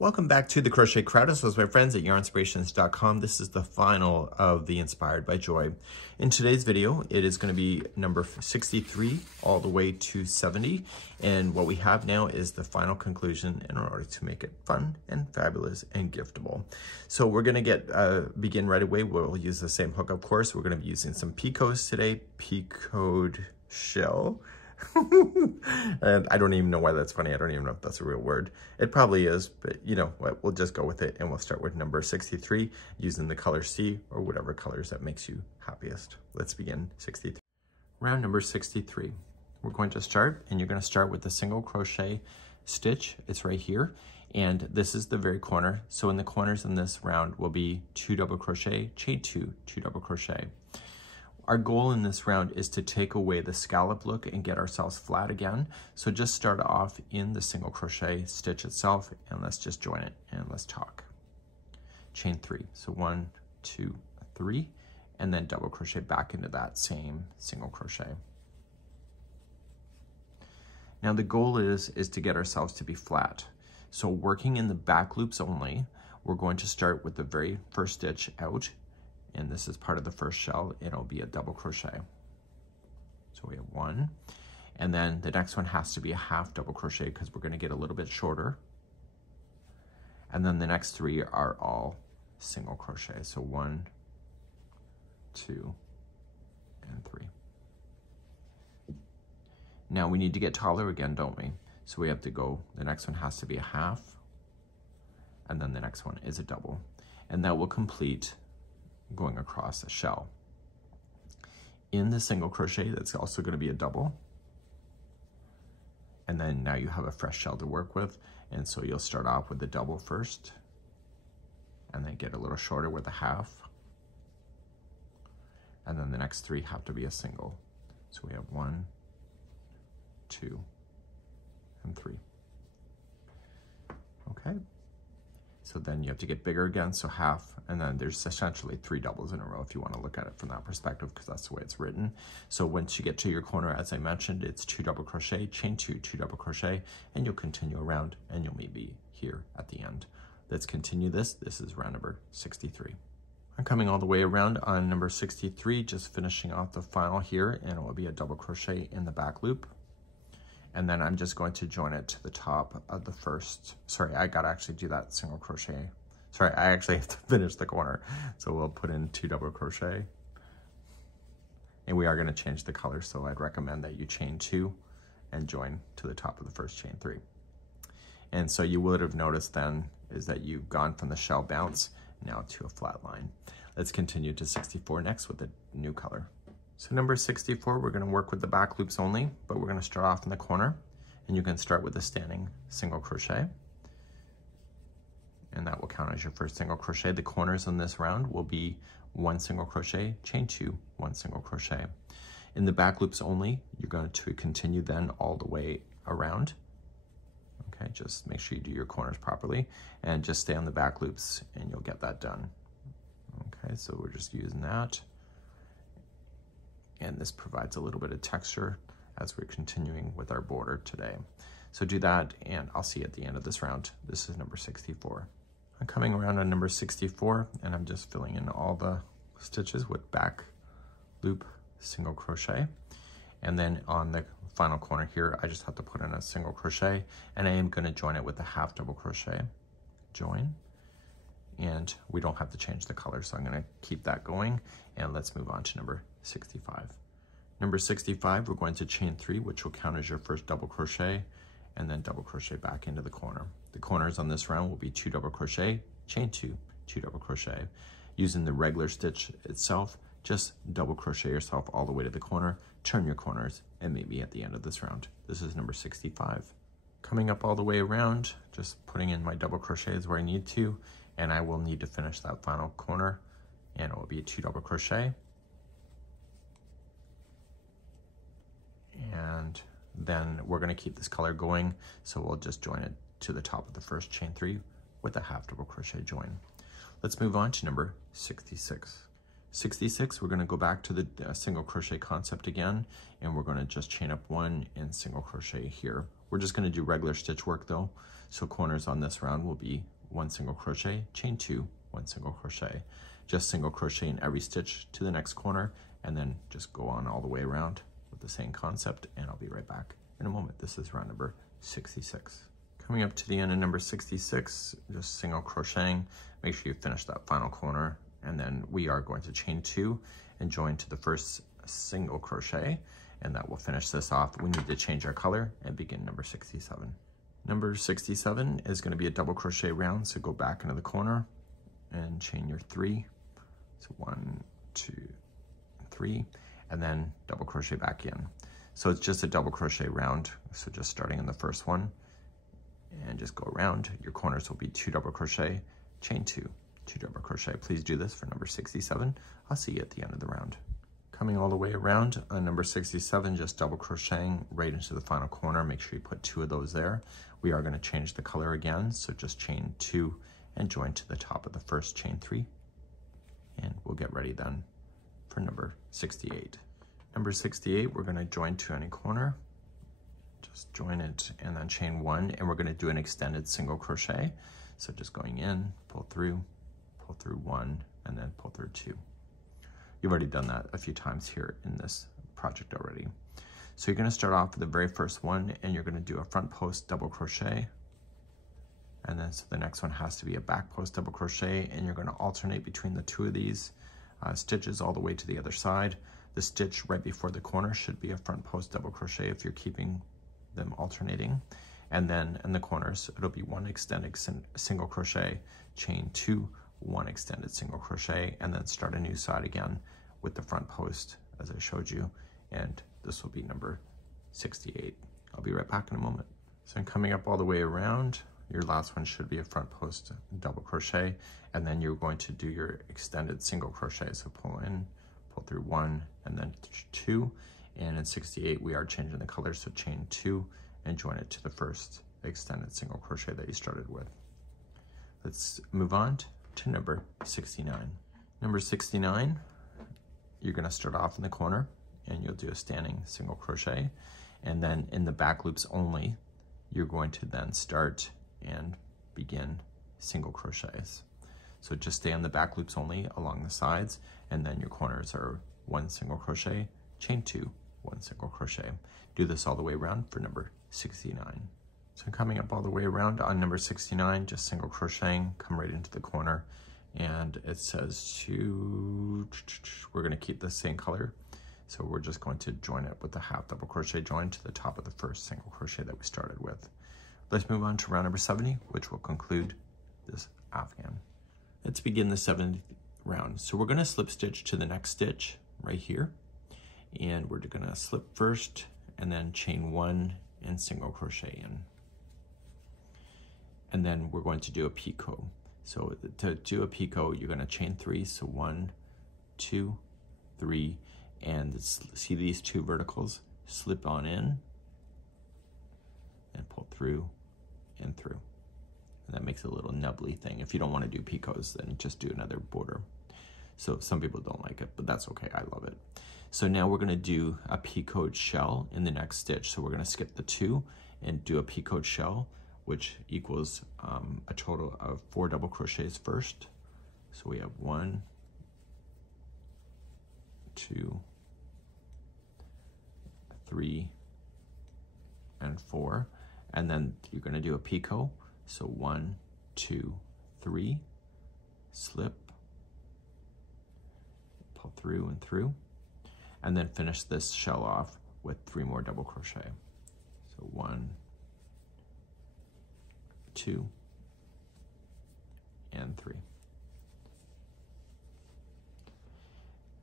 Welcome back to the Crochet Crowd. This was my friends at yarnspirations.com. This is the final of the Inspired by Joy. In today's video, it is going to be number 63 all the way to 70. And what we have now is the final conclusion in order to make it fun and fabulous and giftable. So we're going to begin right away. We'll use the same hook, of course. We're going to be using some picots today. Picoed shell. And I don't even know why that's funny. I don't even know if that's a real word. It probably is, but you know what, we'll just go with it, and we'll start with number 63 using the color C or whatever colors that makes you happiest. Let's begin 63. Round number 63. We're going to start, and you're going to start with a single crochet stitch. It's right here, and this is the very corner. So in the corners in this round will be 2 double crochet, chain 2, 2 double crochet. Our goal in this round is to take away the scallop look and get ourselves flat again. So just start off in the single crochet stitch itself, and let's just join it and let's talk. Chain 3, so 1, 2, 3, and then double crochet back into that same single crochet. Now the goal is to get ourselves to be flat. So working in the back loops only, we're going to start with the very first stitch out, and this is part of the first shell, and it'll be a double crochet. So we have 1, and then the next one has to be a half double crochet because we're going to get a little bit shorter. And then the next 3 are all single crochet. So 1, 2, and 3. Now we need to get taller again, don't we? So we have to go, the next one has to be a half, and then the next one is a double. And that will complete going across a shell. In the single crochet, that's also going to be a double. And then now you have a fresh shell to work with. And so you'll start off with the double first, and then get a little shorter with a half. And then the next 3 have to be a single. So we have 1, 2, and 3. Okay. So then you have to get bigger again, so half, and then there's essentially 3 doubles in a row if you want to look at it from that perspective, because that's the way it's written. So once you get to your corner, as I mentioned, it's 2 double crochet, chain 2, 2 double crochet, and you'll continue around, and you'll maybe here at the end. Let's continue this. This is round number 63. I'm coming all the way around on number 63, just finishing off the final here, and it will be a double crochet in the back loop. And then I'm just going to join it to the top of the first, sorry, I gotta actually do that single crochet. Sorry, I actually have to finish the corner. So we'll put in 2 double crochet. And we are gonna change the color, so I'd recommend that you chain 2 and join to the top of the first chain 3. And so you would have noticed then is that you've gone from the shell bounce now to a flat line. Let's continue to 64 next with a new color. So number 64, we're going to work with the back loops only, but we're going to start off in the corner, and you can start with a standing single crochet, and that will count as your first single crochet. The corners on this round will be 1 single crochet, chain 2, 1 single crochet. In the back loops only, you're going to continue then all the way around. Okay, just make sure you do your corners properly, and just stay on the back loops, and you'll get that done. Okay, so we're just using that. And this provides a little bit of texture as we're continuing with our border today. So do that, and I'll see you at the end of this round. This is number 64. I'm coming around on number 64, and I'm just filling in all the stitches with back loop single crochet. And then on the final corner here, I just have to put in a single crochet, and I am gonna join it with a half double crochet. Join, and we don't have to change the color, so I'm gonna keep that going, and let's move on to number 65. Number 65, we're going to chain 3, which will count as your first double crochet, and then double crochet back into the corner. The corners on this round will be 2 double crochet, chain 2, 2 double crochet. Using the regular stitch itself, just double crochet yourself all the way to the corner, turn your corners, and maybe at the end of this round. This is number 65. Coming up all the way around, just putting in my double crochets where I need to, and I will need to finish that final corner, and it will be a 2 double crochet. And then we're going to keep this color going, so we'll just join it to the top of the first chain 3 with a half double crochet join. Let's move on to number 66. 66, we're going to go back to the single crochet concept again, and we're going to just chain up 1 and single crochet here We're just going to do regular stitch work though. So corners on this round will be 1 single crochet, chain 2, 1 single crochet. Just single crochet in every stitch to the next corner, and then just go on all the way around with the same concept, and I'll be right back in a moment. This is round number 66. Coming up to the end of number 66, just single crocheting. Make sure you finish that final corner, and then we are going to chain 2 and join to the first single crochet, and that will finish this off. We need to change our color and begin number 67. Number 67 is going to be a double crochet round, so go back into the corner and chain your 3. So 1, 2, 3, and then double crochet back in. So it's just a double crochet round, so just starting in the first one and just go around. Your corners will be 2 double crochet, chain 2, 2 double crochet. Please do this for number 67. I'll see you at the end of the round. Coming all the way around on number 67, just double crocheting right into the final corner. Make sure you put 2 of those there. We are going to change the color again, so just chain 2 and join to the top of the first, chain 3, and we'll get ready then for number 68. Number 68, we're going to join to any corner, just join it and then chain 1, and we're going to do an extended single crochet. So just going in, pull through 1, and then pull through 2. You've already done that a few times here in this project already. So you're going to start off with the very first one, and you're going to do a front post double crochet, and then so the next one has to be a back post double crochet, and you're going to alternate between the 2 of these stitches all the way to the other side. The stitch right before the corner should be a front post double crochet if you're keeping them alternating, and then in the corners it'll be 1 extended single crochet, chain 2, 1 extended single crochet, and then start a new side again with the front post as I showed you, and this will be number 68. I'll be right back in a moment. So I'm coming up all the way around. Your last one should be a front post double crochet, and then you're going to do your extended single crochet. So pull in, pull through 1, and then 2, and in 68 we are changing the color, so chain 2 and join it to the first extended single crochet that you started with. Let's move on to number 69. Number 69, you're going to start off in the corner and you'll do a standing single crochet, and then in the back loops only you're going to then start and begin single crochets. So just stay on the back loops only along the sides, and then your corners are 1 single crochet, chain 2, 1 single crochet. Do this all the way around for number 69. So coming up all the way around on number 69, just single crocheting, come right into the corner, and it says we're going to keep the same color, so we're just going to join it with a half double crochet join to the top of the first single crochet that we started with. Let's move on to round number 70, which will conclude this afghan. Let's begin the 70th round. So we're going to slip stitch to the next stitch right here, and we're going to slip first and then chain 1 and single crochet in, and then we're going to do a picot. So to do a picot, you're going to chain 3, so 1, 2, 3, and see these 2 verticals, slip on in and pull through and through, and that makes a little nubbly thing. If you don't want to do picots, then just do another border. So some people don't like it, but that's okay, I love it. So now we're going to do a picot shell in the next stitch. So we're going to skip the 2 and do a picot shell, which equals a total of 4 double crochets first. So we have 1, 2, 3, and 4, and then you're going to do a picot. So 1, 2, 3, slip, pull through and through, and then finish this shell off with 3 more double crochet. So 1, 2, and 3.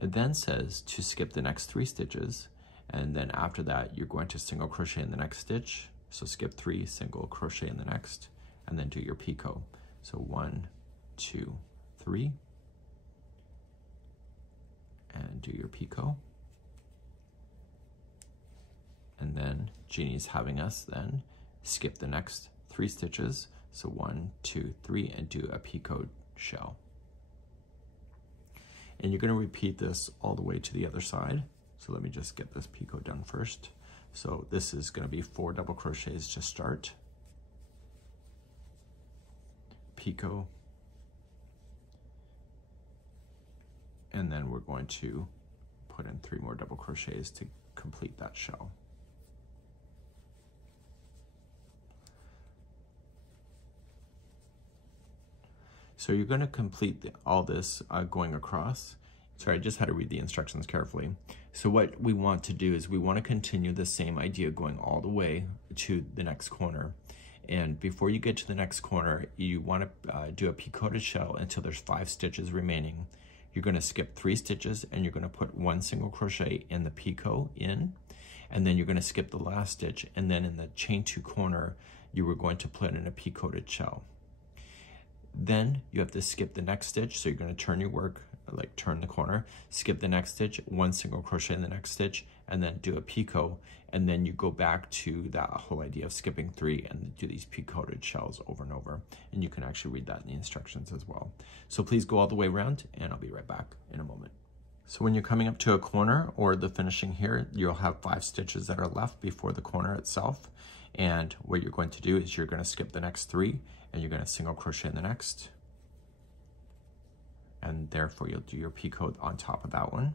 It then says to skip the next 3 stitches, and then after that you're going to single crochet in the next stitch. So skip 3, single crochet in the next, and then do your picot. So 1, 2, 3, and do your picot. And then Jeannie's having us then skip the next 3 stitches. So 1, 2, 3, and do a picot shell. And you're going to repeat this all the way to the other side. So let me just get this picot done first. So this is going to be 4 double crochets to start, picot, and then we're going to put in 3 more double crochets to complete that shell. So you're going to complete all this going across. Sorry, I just had to read the instructions carefully. So what we want to do is we want to continue the same idea going all the way to the next corner. And before you get to the next corner, you want to do a picoted shell until there's 5 stitches remaining. You're going to skip 3 stitches and you're going to put 1 single crochet in the picot in, and then you're going to skip the last stitch, and then in the chain 2 corner, you were going to put in a picoted shell. Then you have to skip the next stitch, so you're going to turn your work, like turn the corner, skip the next stitch, 1 single crochet in the next stitch, and then do a picot, and then you go back to that whole idea of skipping 3 and do these picoted shells over and over. And you can actually read that in the instructions as well. So please go all the way around, and I'll be right back in a moment. So when you're coming up to a corner or the finishing here, you'll have 5 stitches that are left before the corner itself. And what you're going to do is you're going to skip the next 3 and you're going to single crochet in the next. And therefore you'll do your picot on top of that one.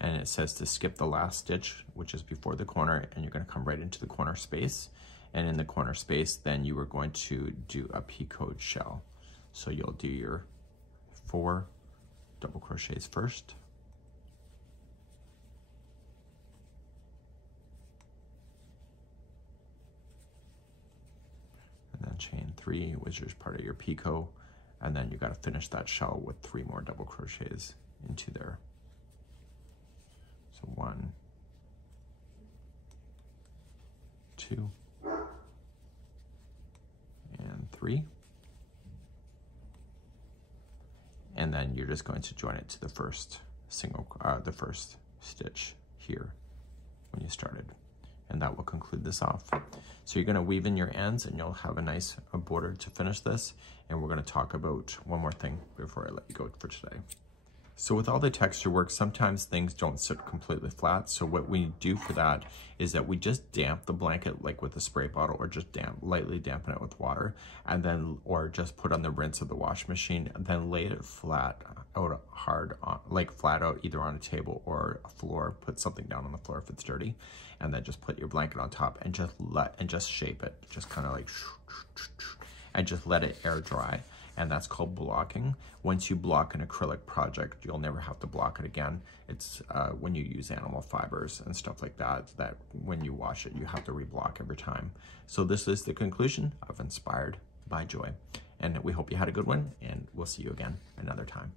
And it says to skip the last stitch, which is before the corner, and you're going to come right into the corner space. And in the corner space, then you are going to do a picot shell. So you'll do your 4 double crochets first. And then chain 3, which is part of your picot. And then you got to finish that shell with 3 more double crochets into there. So 1, 2, and 3. And then you're just going to join it to the first stitch here when you started. And that will conclude this off. So you're going to weave in your ends and you'll have a nice border to finish this. And we're going to talk about one more thing before I let you go for today. So with all the texture work, sometimes things don't sit completely flat. So what we do for that is that we just damp the blanket like with a spray bottle, or just lightly dampen it with water, and then, or just put on the rinse of the wash machine, and then lay it flat out flat out either on a table or a floor. Put something down on the floor if it's dirty, and then just put your blanket on top and just shape it, just kind of like, and just let it air dry. And that's called blocking. Once you block an acrylic project, you'll never have to block it again. It's when you use animal fibers and stuff like that, that when you wash it, you have to reblock every time. So this is the conclusion of Inspired by Joy. And we hope you had a good one, and we'll see you again another time.